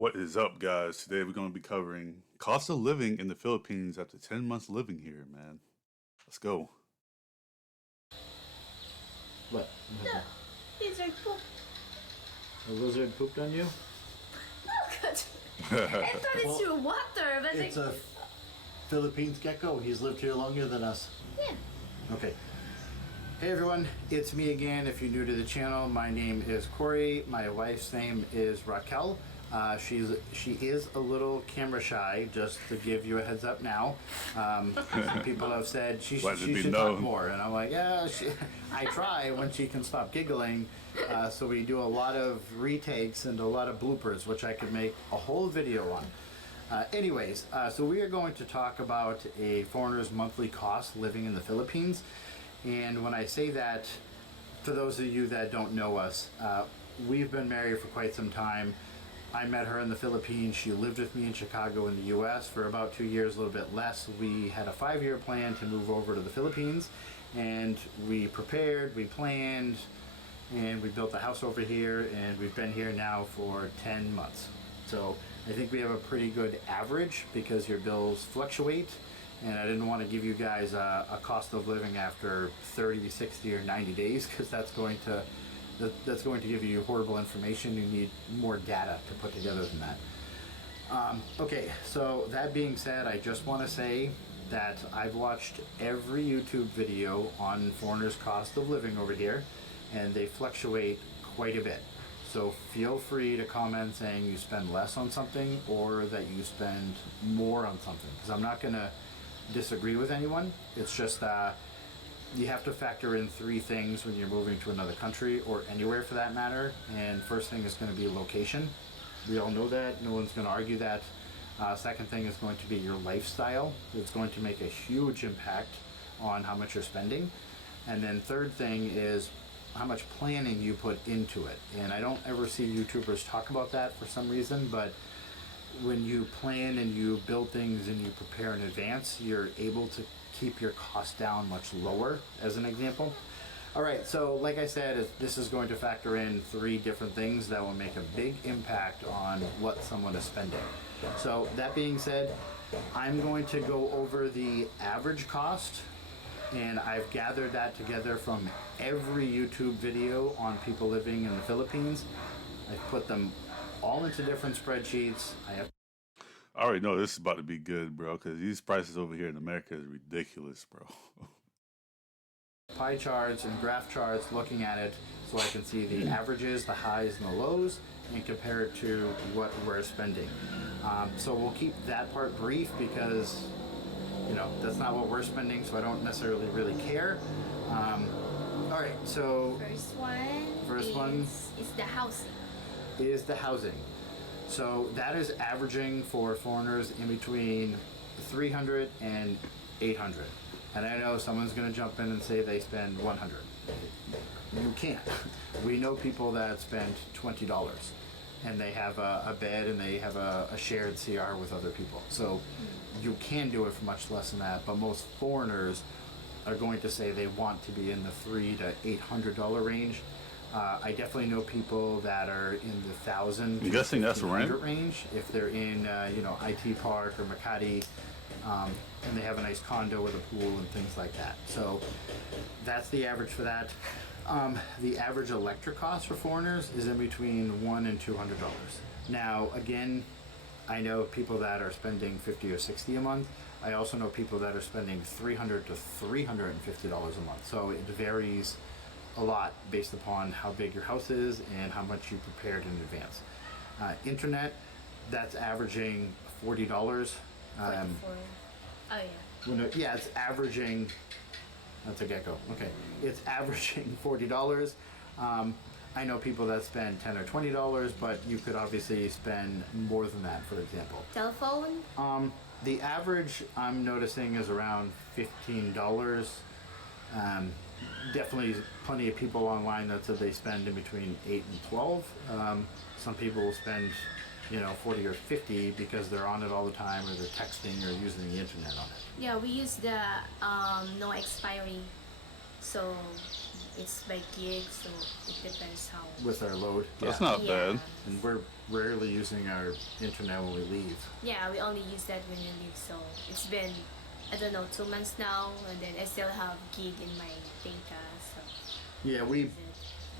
What is up, guys? Today we're going to be covering cost of living in the Philippines after 10 months living here, man. Let's go. What? The lizard poop. A lizard pooped on you? Oh, God. I thought it's your water, but It's a Philippines gecko. He's lived here longer than us. yeah. Okay. Hey everyone, it's me again. If you're new to the channel, my name is Corey. My wife's name is Raquel. She is a little camera shy, just to give you a heads up now. Some people have said she should talk more, and I'm like, yeah, I try when she can stop giggling. So we do a lot of retakes and a lot of bloopers, which I could make a whole video on. Anyways, so we are going to talk about a foreigner's monthly cost living in the Philippines. And when I say that, for those of you that don't know us, we've been married for quite some time. I met her in the Philippines. She lived with me in Chicago in the US for about 2 years, a little bit less. We had a 5-year plan to move over to the Philippines, and we prepared, we planned, and we built a house over here, and we've been here now for 10 months. So I think we have a pretty good average because your bills fluctuate, and I didn't want to give you guys a cost of living after 30, 60, or 90 days because that's going to give you horrible information. You need more data to put together than that. Okay, so that being said, I just want to say that I've watched every YouTube video on foreigners' cost of living over here, and they fluctuate quite a bit. So feel free to comment saying you spend less on something or that you spend more on something, because I'm not going to disagree with anyone. It's just you have to factor in 3 things when you're moving to another country or anywhere for that matter. And first thing is going to be location. We all know that. No one's going to argue that. Second thing is going to be your lifestyle. It's going to make a huge impact on how much you're spending. And then third thing is how much planning you put into it. And I don't ever see YouTubers talk about that for some reason, but when you plan and you build things and you prepare in advance, you're able to keep your costs down much lower, as an example. All right, so like I said, this is going to factor in 3 different things that will make a big impact on what someone is spending. So that being said, I'm going to go over the average cost, and I've gathered that together from every YouTube video on people living in the Philippines. I've put them all into different spreadsheets. I already know this is about to be good, bro, because these prices over here in America is ridiculous, bro. Pie charts and graph charts looking at it so I can see the averages, the highs and the lows, and compare it to what we're spending. So we'll keep that part brief because, you know, that's not what we're spending, so I don't necessarily really care. All right, so First one is the housing. Is the housing. So that is averaging for foreigners in between 300 and 800. And I know someone's going to jump in and say they spend 100. You can't. We know people that spend $20 and they have a bed and they have a shared CR with other people. So you can do it for much less than that, but most foreigners are going to say they want to be in the $300 to $800 range. I definitely know people that are in the $1,000 I'm guessing that's rent range if they're in IT Park or Makati, and they have a nice condo with a pool and things like that. So that's the average for that. The average electric cost for foreigners is in between $100 and $200. Now again, I know people that are spending $50 or $60 a month. I also know people that are spending $300 to $350 a month. So it varies a lot based upon how big your house is and how much you prepared in advance. Internet, that's averaging $40. 44. Yeah, it's averaging. That's a gecko. Okay, it's averaging $40. I know people that spend $10 or $20, but you could obviously spend more than that, for example. Telephone? The average I'm noticing is around $15. Definitely plenty of people online that said they spend in between 8 and 12. Some people will spend, 40 or 50 because they're on it all the time, or they're texting or using the internet on it. Yeah, we use the no expiry So it's by gig, so it depends how. with our load. That's Yeah. not bad. And we're rarely using our internet when we leave. Yeah, we only use that when we leave. So it's been, I don't know, 2 months now, and then I still have gig in my data. So Yeah,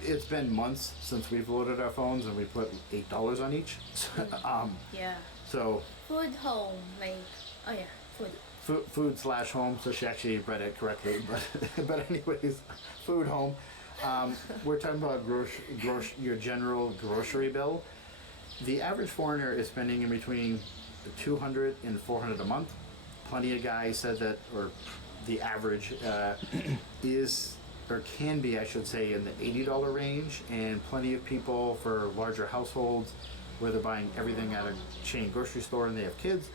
it's been months since we've loaded our phones, and we put $8 on each. yeah, So food home, like, oh yeah, food. food/home. So she actually read it correctly, but anyways, food home. We're talking about your general grocery bill. The average foreigner is spending in between 200 and 400 a month. Plenty of guys said that, or the average is, or can be, I should say, in the $80 range, and plenty of people for larger households where they're buying everything at a chain grocery store and they have kids,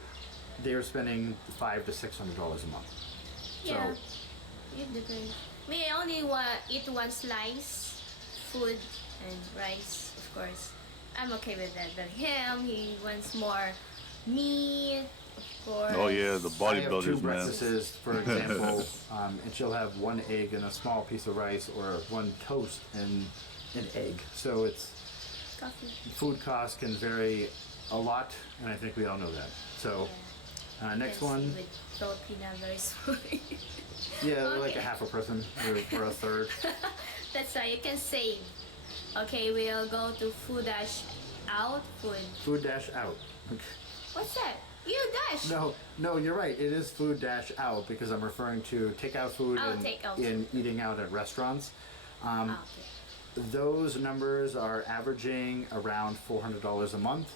they're spending $500 to $600 a month. Yeah, So, it depends. Me, I only eat one slice, food and rice, of course. I'm okay with that. But him, he wants more meat, of course. Oh yeah, the I have 2 bodybuilders, man. breakfasts, for example, and she'll have 1 egg and a small piece of rice, or 1 toast and an egg. So it's Coffee. food costs can vary a lot, and I think we all know that. So next Yes, one, with Filipina very sweet. yeah, they're like a Okay. half a person or a third. That's why you can save. Okay, we'll go to food dash out. Food-out. Okay. What's that? You dash. No, you're right. It is food-out because I'm referring to takeout food Oh, and takeout in eating out at restaurants. Okay. Those numbers are averaging around $400 a month,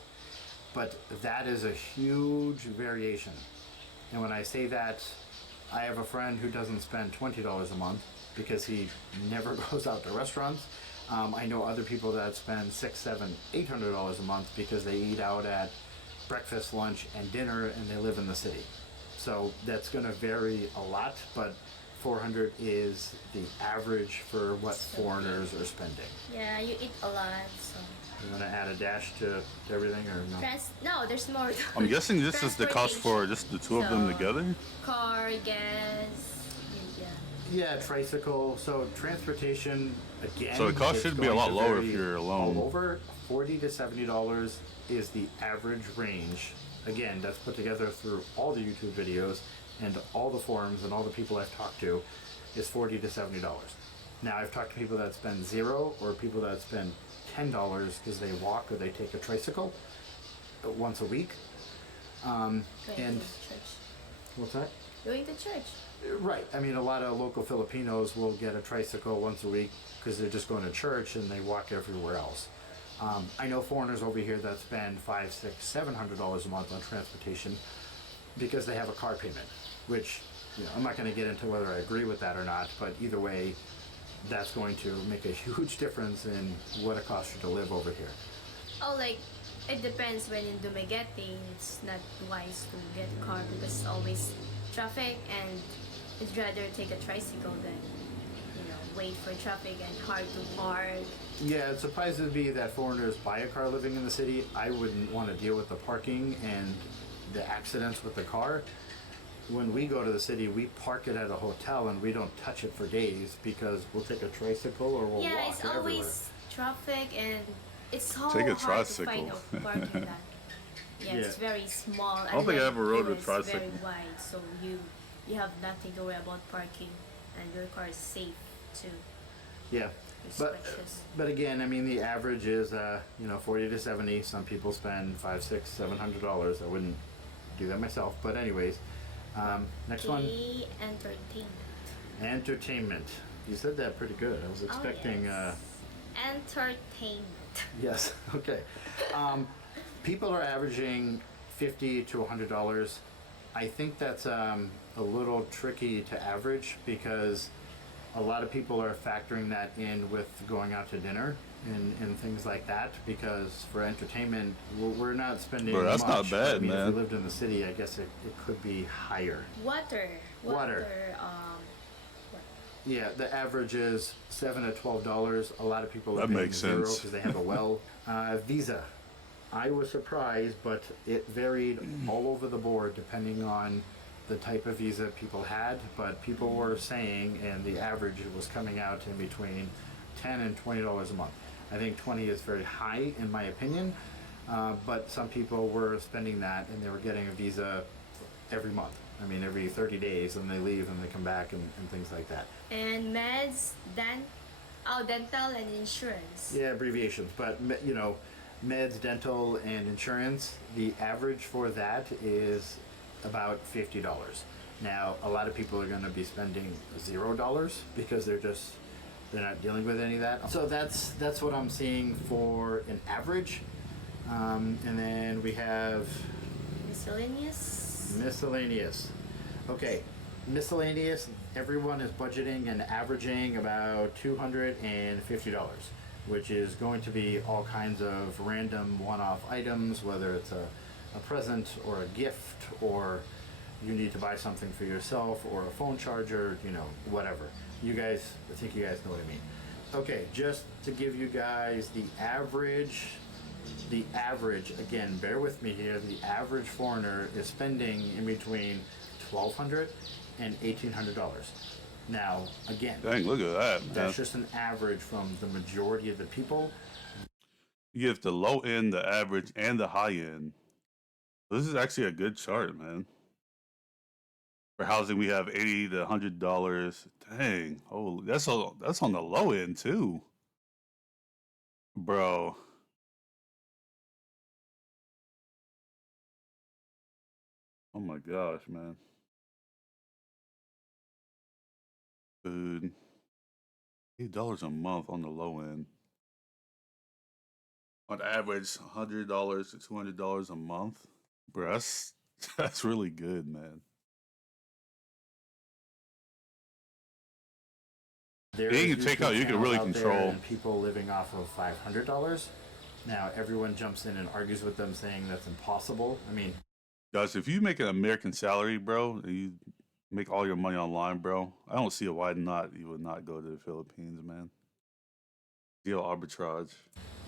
but that is a huge variation. And when I say that, I have a friend who doesn't spend $20 a month because he never goes out to restaurants. I know other people that spend $600, $700, $800 a month because they eat out at breakfast, lunch, and dinner, and they live in the city. So that's going to vary a lot, but 400 is the average for what foreigners are spending. Yeah, you eat a lot, so. You want to add a dash to everything or no? No, there's more. I'm guessing this is the cost for just the two of them So, together. Car, gas, yeah. Yeah, tricycle. So transportation again. So the cost it's should be a going lot to lower if vary you're alone. All over $40 to $70 is the average range. Again, that's put together through all the YouTube videos and all the forums and all the people I've talked to, is $40 to $70. Now I've talked to people that spend $0 or people that spend $10 because they walk or they take a tricycle once a week. Going And to church. what's that? Going to church. Right. I mean, a lot of local Filipinos will get a tricycle once a week because they're just going to church and they walk everywhere else. I know foreigners over here that spend $500, $600, $700 a month on transportation because they have a car payment, which, you know, I'm not going to get into whether I agree with that or not, but either way, that's going to make a huge difference in what it costs you to live over here. Oh, like, it depends when in Dumaguete, it's not wise to get a car because it's always traffic and it's rather take a tricycle than, wait for traffic and hard to park. Yeah, it surprises me that foreigners buy a car living in the city. I wouldn't want to deal with the parking and the accidents with the car. When we go to the city, we park it at a hotel and we don't touch it for days because we'll take a tricycle or we'll Yeah, walk it's everywhere. always traffic and it's so Take a hard tricycle. to find a parking lot. Yeah, it's Yeah. very small. I don't think I ever rode a It's tricycle. very wide, so you have nothing to worry about parking, and your car is safe too. Yeah, It's but spacious. but again, I mean, the average is 40 to 70. Some people spend $500, $600, $700. I wouldn't do that myself, but anyways, next one, The entertainment. entertainment. You said that pretty good. I was expecting. Oh, yes. Entertainment. Yes. Okay. People are averaging $50 to $100. I think that's a little tricky to average because a lot of people are factoring that in with going out to dinner and things like that. Because for entertainment, we're not spending Bro, that's much. not bad, I mean, man. If we lived in the city, I guess it could be higher. Water. Water. What? Yeah, the average is $7 to $12. A lot of people are That paying makes zero sense. because they have a well. Visa. I was surprised, but it varied all over the board depending on the type of visa people had, but people were saying, and the average was coming out in between $10 and $20 a month. I think 20 is very high in my opinion, but some people were spending that and they were getting a visa every month. I mean, every 30 days, and they leave and they come back and things like that. And meds, dental and insurance. Yeah, abbreviations, but you know, meds, dental, and insurance, the average for that is about $50. Now, a lot of people are going to be spending $0 because they're not dealing with any of that. So that's what I'm seeing for an average. And then we have miscellaneous. Okay, miscellaneous, everyone is budgeting and averaging about $250, which is going to be all kinds of random one-off items, whether it's a present or a gift, or you need to buy something for yourself, or a phone charger, you know, whatever. I think you guys know what I mean. Okay, just to give you guys the average, again, bear with me here, the average foreigner is spending in between $1,200 and $1,800. Now, again, Dang, look at that, man. that's just an average from the majority of the people. You give the low end, the average, and the high end. This is actually a good chart, man. For housing, we have $80 to $100. Dang, oh, that's on the low end too, bro. Oh my gosh, man. Food, $8 a month on the low end. On average, $100 to $200 a month, bro. That's really good, man. Being a takeout, you can really control. People living off of $500. Now everyone jumps in and argues with them, saying that's impossible. I mean, guys, if you make an American salary, bro, and you make all your money online, bro, I don't see why not you would not go to the Philippines, man. Deal arbitrage.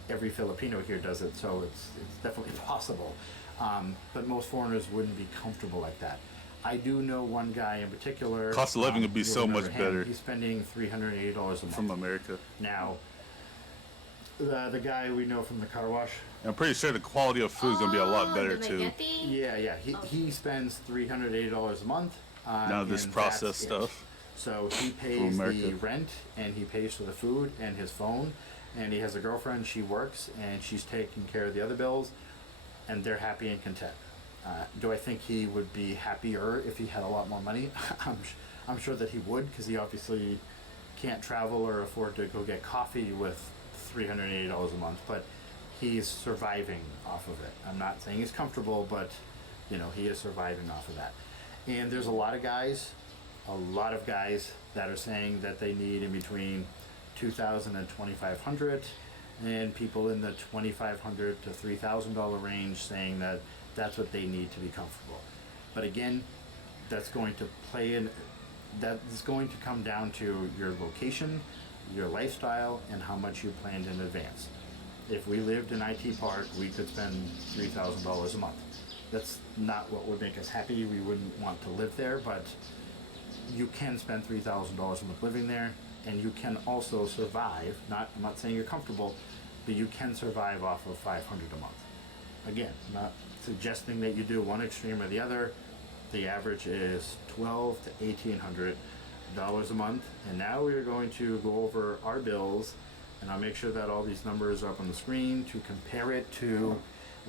Every Filipino here does it, so it's definitely possible. But most foreigners wouldn't be comfortable like that. I do know one guy in particular. Cost of living would be so much better. He's spending $380 a month. From America. Now, the guy we know from the car wash. I'm pretty sure the quality of food is gonna be a lot better too. Yeah. He spends $380 a month. Now this processed stuff. So he pays the rent, and he pays for the food and his phone, and he has a girlfriend. She works, and she's taking care of the other bills, and they're happy and content. Do I think he would be happier if he had a lot more money? I'm sure that he would, because he obviously can't travel or afford to go get coffee with $380 a month, but he's surviving off of it. I'm not saying he's comfortable, but you know, he is surviving off of that. And there's a lot of guys that are saying that they need in between $2,000 and $2,500, and people in the $2,500 to $3,000 range saying that that's what they need to be comfortable. But again, that's going to come down to your location, your lifestyle, and how much you planned in advance. If we lived in IT Park, we could spend $3,000 a month. That's not what would make us happy. We wouldn't want to live there, but you can spend $3,000 a month living there, and you can also survive. I'm not saying you're comfortable, but you can survive off of $500 a month. Again, not suggesting that you do one extreme or the other. The average is $1,200 to $1,800 a month. And now we are going to go over our bills, and I'll make sure that all these numbers are up on the screen to compare it to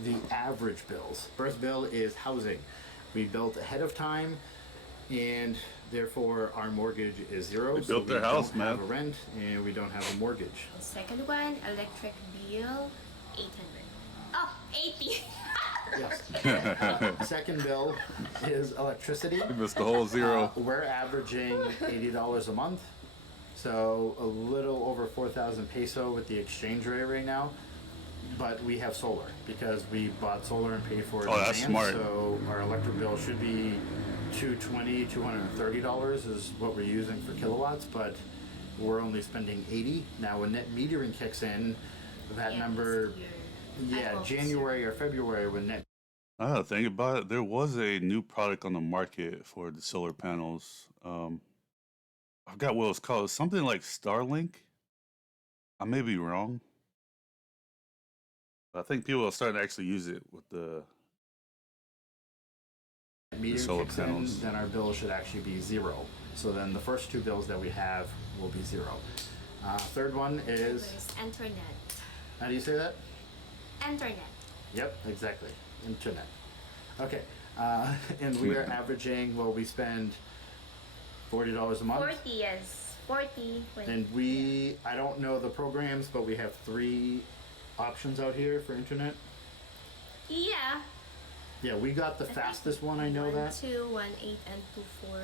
the average bills. First bill is housing. We built ahead of time, and therefore our mortgage is zero. We built their house, man. We don't have a rent, and we don't have a mortgage. The second one, electric bill, 800. Oh, 80. Yes. Second bill is electricity. You missed the whole zero. We're averaging $80 a month, so a little over 4,000 peso with the exchange rate right now. But we have solar because we bought solar and paid for it. Oh, that's smart. So our electric bill should be $220, $230 is what we're using for kilowatts, but we're only spending 80. Now when net metering kicks in, that number, January or February when net. I gotta think about it. There was a new product on the market for the solar panels. I forgot what it was called. Something like Starlink. I may be wrong. But I think people are starting to actually use it with the Meter solar kicks panels. in, then our bill should actually be zero. So then the first two bills that we have will be zero. Third one is, There's internet. how do you say that? Internet. Yep, exactly. Internet. Okay. And we are averaging, well, we spend $40 a month. 40, yes. 40. And we, I don't know the programs, but we have 3 options out here for internet. Yeah. Yeah, we got the fastest one, I know 1, that. 2, 1, 8, and 2, 4.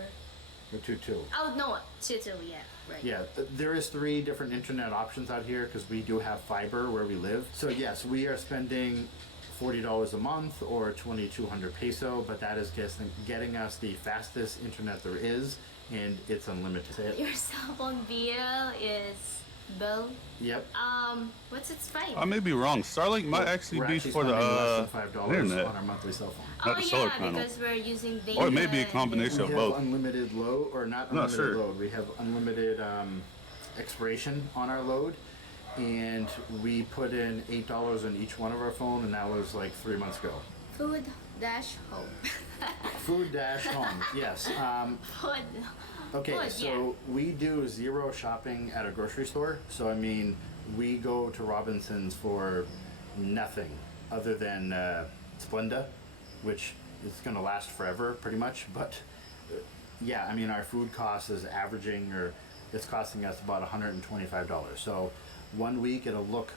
Or 2. Oh, no. 2, yeah. Right. Yeah, there is 3 different internet options out here because we do have fiber where we live. So yes, we are spending $40 a month or 2,200 peso, but that is getting us the fastest internet there is, and it's unlimited. Your cell phone bill is bill. Yep. What's its price? I may be wrong. Starlink might actually We're be actually for the spending less than $5 internet. on our monthly cell phone. not the solar yeah, panel. because we're using data. Or it may be a and- combination We of have both. unlimited load, or not Not unlimited sure. load. We have unlimited expiration on our load, and we put in $8 on each one of our phone, and that was like 3 months ago. Food dash home. Food dash home. Yes. Food. Okay, Food, so we do zero shopping at a grocery store. So I mean, we go to Robinson's for nothing other than Splenda, which is going to last forever, pretty much. But yeah, I mean, our food cost is averaging, or it's costing us about $125. So 1 week it'll look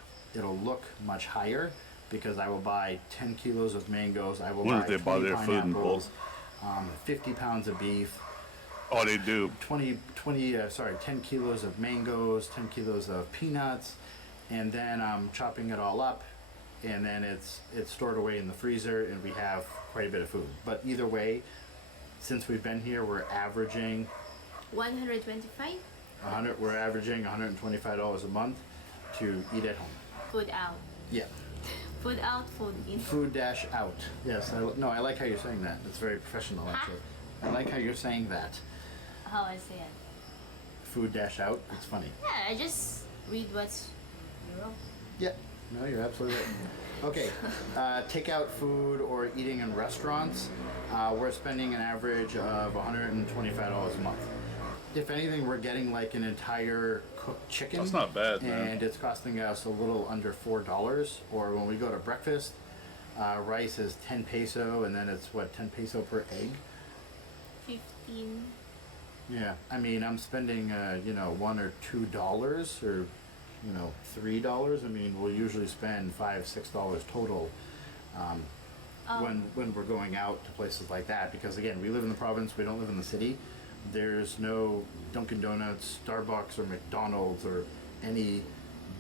much higher because I will buy 10 kilos of mangoes. I will When buy did they buy 20 their food in bulk? pineapples, 50 pounds of beef. Oh, they do. 10 kilos of mangoes, 10 kilos of peanuts, and then I'm chopping it all up, and then it's stored away in the freezer, and we have quite a bit of food. But either way, since we've been here, we're averaging 125. we're averaging $125 a month to eat at home. Food out. Yeah. Food out, food in. Food dash out. Yes. I like how you're saying that. It's very professional, actually. I like how you're saying that. How I say it. Food dash out. It's funny. Yeah, I just read what's Euro. Yeah, no, you're absolutely right. Okay, takeout food or eating in restaurants, we're spending an average of $125 a month. If anything, we're getting like an entire cooked chicken. That's not bad, man. And it's costing us a little under $4. Or when we go to breakfast, rice is 10 peso, and then it's 10 peso per egg. 15. Yeah, I mean, I'm spending, $1 or $2 or, $3. I mean, we'll usually spend $5, $6 total when we're going out to places like that. Because again, we live in the province, we don't live in the city. There's no Dunkin' Donuts, Starbucks, or McDonald's, or any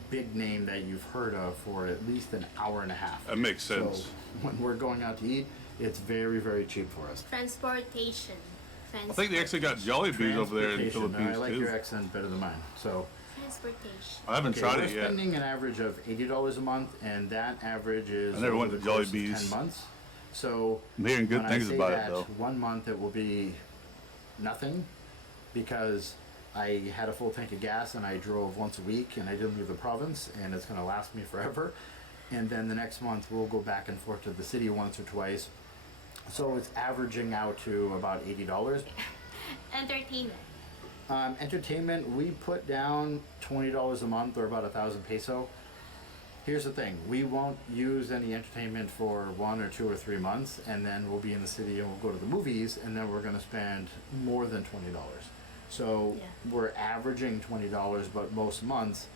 big name that you've heard of for at least an hour and a half. That makes sense. So when we're going out to eat, it's very, very cheap for us. Transportation. I think they actually got Jollibees over there in the Transportation. Philippines I like too. your accent better than mine. So Transportation. I haven't okay, tried we're it yet. spending an average of $80 a month, and that average is I never went over to the course of Jollibees. 10 months. So I'm hearing good when things I say about it, that, though. 1 month it will be nothing because I had a full tank of gas and I drove once a week and I didn't leave the province, and it's going to last me forever. And then the next month we'll go back and forth to the city once or twice. So it's averaging out to about $80. Entertainment. Entertainment, we put down $20 a month, or about 1,000 peso. Here's the thing, we won't use any entertainment for 1 or 2 or 3 months, and then we'll be in the city and we'll go to the movies, and then we're going to spend more than $20. So Yeah. we're averaging $20, but most months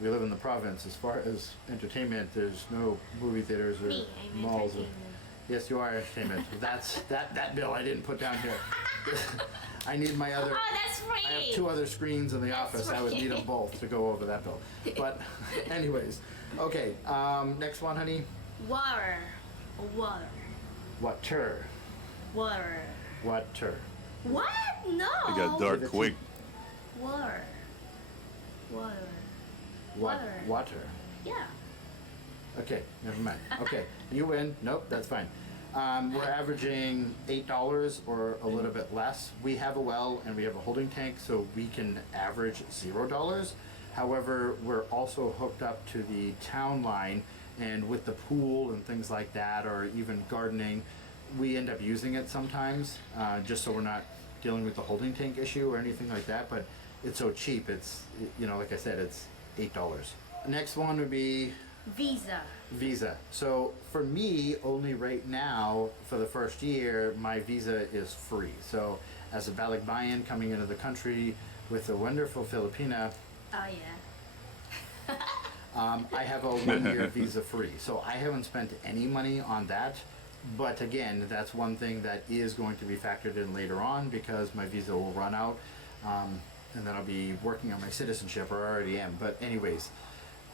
we live in the province. As far as entertainment, there's no movie theaters or Me, I'm malls. Or, entertainment. yes, you are entertainment. That's that bill I didn't put down here. I need my other. Oh, that's free. I have 2 other screens in the That's office. I would need them right. both to go over that bill. But anyways, okay. Next one, honey. Water. Water. Water. Water. Water. What? No. It got dark With a quick. T. Water. Water. Wa- Water. Water. Yeah. Okay, never mind. Okay, you win. Nope, that's fine. We're averaging $8 or a little bit less. We have a well and we have a holding tank, so we can average $0. However, we're also hooked up to the town line, and with the pool and things like that, or even gardening, we end up using it sometimes, just so we're not dealing with the holding tank issue or anything like that. But it's so cheap. It's, you know, like I said, it's $8. Next one would be Visa. So for me, only right now, for the first year, my visa is free. So as a Balikbayan coming into the country with a wonderful Filipina, Oh yeah. I have a 1 year visa free. So I haven't spent any money on that. But again, that's one thing that is going to be factored in later on, because my visa will run out. And then I'll be working on my citizenship, or I already am. But anyways,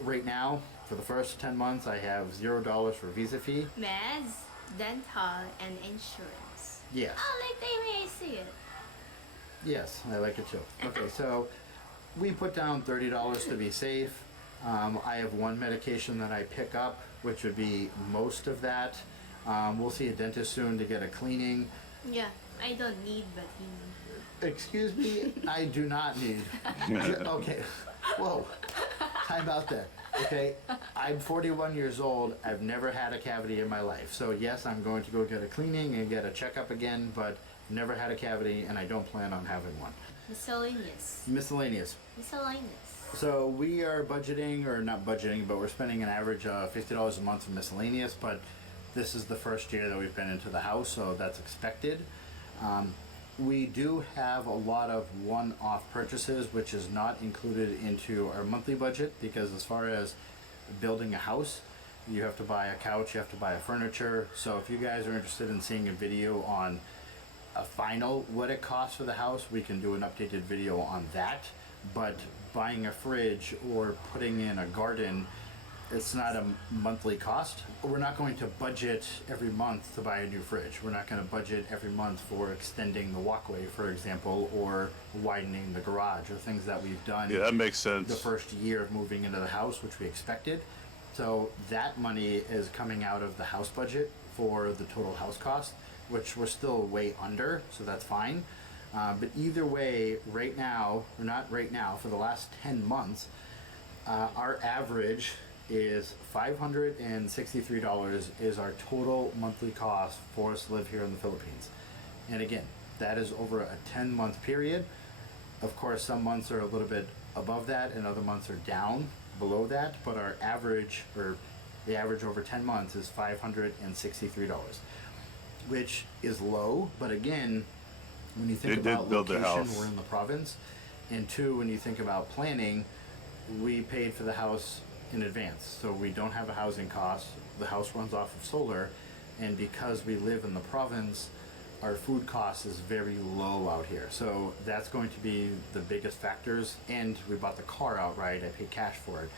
right now, for the first 10 months, I have $0 for visa fee. Meds, dental, and insurance. Yes. Oh, like the way I see it. Yes, I like it too. Okay, so we put down $30 to be safe. I have one medication that I pick up, which would be most of that. We'll see a dentist soon to get a cleaning. Yeah, I don't need, but he. Excuse me, I do not need. Okay, whoa, time out there. Okay, I'm 41 years old. I've never had a cavity in my life. So yes, I'm going to go get a cleaning and get a checkup again, but never had a cavity, and I don't plan on having one. Miscellaneous. So we are budgeting, or not budgeting, but we're spending an average of $50 a month for miscellaneous, but this is the first year that we've been into the house, so that's expected. We do have a lot of one-off purchases, which is not included into our monthly budget, because as far as building a house, you have to buy a couch, you have to buy a furniture. So if you guys are interested in seeing a video on a final what it costs for the house, we can do an updated video on that. But buying a fridge or putting in a garden, it's not a monthly cost. We're not going to budget every month to buy a new fridge. We're not going to budget every month for extending the walkway, for example, or widening the garage, or things that we've done. Yeah, that makes sense. The first year of moving into the house, which we expected. So that money is coming out of the house budget for the total house cost, which we're still way under, so that's fine. But either way, right now, or not right now, for the last 10 months, our average is $563 is our total monthly cost for us to live here in the Philippines. And again, that is over a 10-month period. Of course, some months are a little bit above that and other months are down below that, but our average, or the average over 10 months, is $563, which is low. But again, when you think about location, we're in the province, and two, when you think about planning, we paid for the house in advance, so we don't have a housing cost. The house runs off of solar, and because we live in the province, our food cost is very low out here. So that's going to be the biggest factors. And we bought the car outright. I paid cash for it.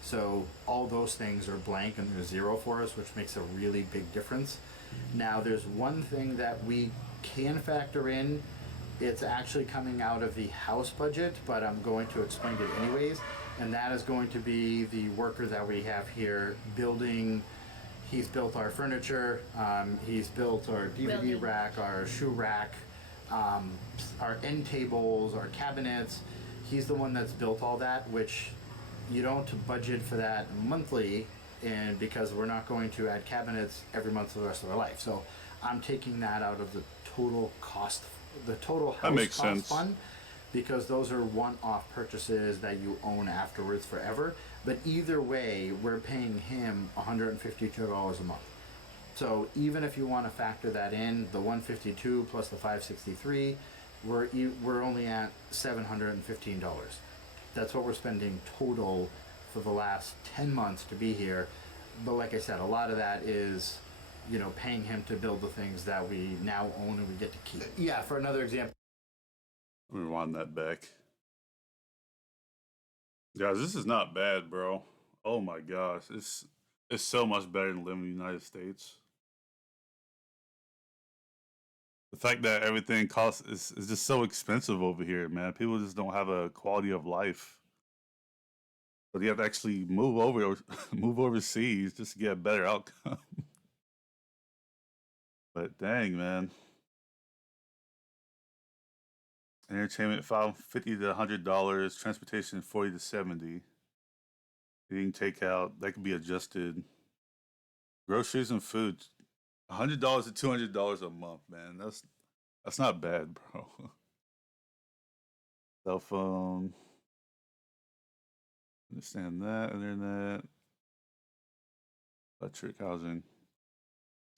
So all those things are blank and they're zero for us, which makes a really big difference. Now there's one thing that we can factor in. It's actually coming out of the house budget, but I'm going to explain it anyways. And that is going to be the worker that we have here building. He's built our furniture, he's built our DVD rack, our shoe rack, our end tables, our cabinets. He's the one that's built all that, which you don't budget for that monthly, and because we're not going to add cabinets every month for the rest of our life. So I'm taking that out of the total cost, the total house cost fund, because those are one-off purchases that you own afterwards forever. But either way, we're paying him $152 a month. So even if you want to factor that in, the 152 plus the 563, we're only at $715. That's what we're spending total for the last 10 months to be here. But like I said, a lot of that is, you know, paying him to build the things that we now own and we get to keep. Yeah, for another example. Let me rewind that back. Guys, this is not bad, bro. Oh my gosh. It's so much better than living in the United States. The fact that everything costs is just so expensive over here, man. People just don't have a quality of life. But you have to actually move overseas just to get a better outcome. But dang, man. Entertainment $50 to $100. Transportation $40 to $70. Eating takeout that could be adjusted. Groceries and food $100 to $200 a month, man. That's not bad, bro. Cell phone. Understand that. Internet. Electric housing.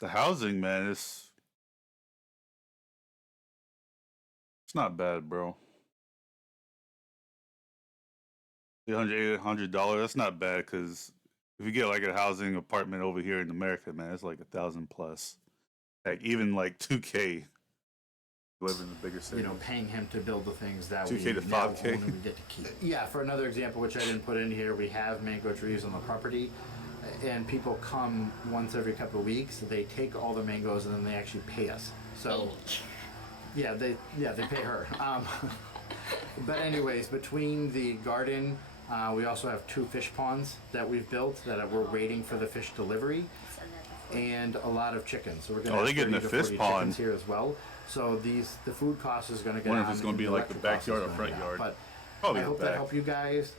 The housing, man, it's not bad, bro. $800. That's not bad because if you get like a housing apartment over here in America, man, it's like 1,000 plus. Like even like 2K. Live in the bigger city. You know, paying him to build the things that 2K we to now 5K. own and we get to keep. Yeah, for another example, which I didn't put in here, we have mango trees on the property, and people come once every couple of weeks. They take all the mangoes and then they actually pay us. So, yeah, they pay her. But anyways, between the garden, we also have 2 fish ponds that we've built that we're waiting for the fish delivery, and a lot of chickens. So we're gonna have they getting 30 a to fish 40 pond chickens here as well. So the food cost is going to go Wonder down. if it's gonna and be like the electric cost is backyard or gonna front go down. yard. But Probably I hope back. that helped you guys.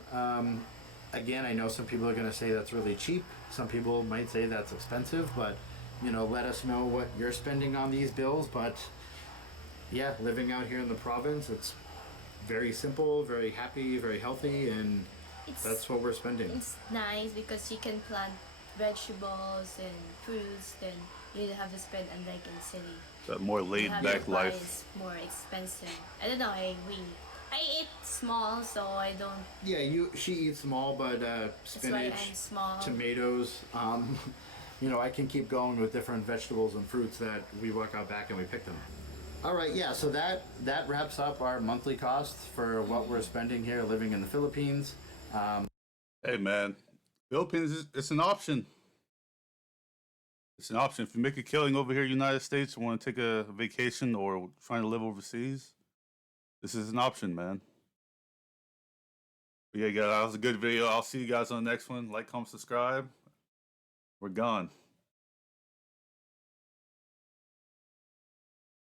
Again, I know some people are going to say that's really cheap. Some people might say that's expensive, but you know, let us know what you're spending on these bills. But yeah, living out here in the province, it's very simple, very happy, very healthy, and that's what we're spending. It's nice because you can plant vegetables and fruits. Then you don't have to spend unlike in city. That more laid Having back to buy life. is more expensive. I don't know. I eat small, so I don't. Yeah, she eats small, but That's why spinach, I'm small. tomatoes. You know, I can keep going with different vegetables and fruits that we walk out back and we pick them. All right, yeah. So that wraps up our monthly costs for what we're spending here living in the Philippines. Hey, man, Philippines it's an option. It's an option. If you make a killing over here in the United States, want to take a vacation or trying to live overseas, this is an option, man. But yeah, guys, that was a good video. I'll see you guys on the next one. Like, comment, subscribe. We're gone.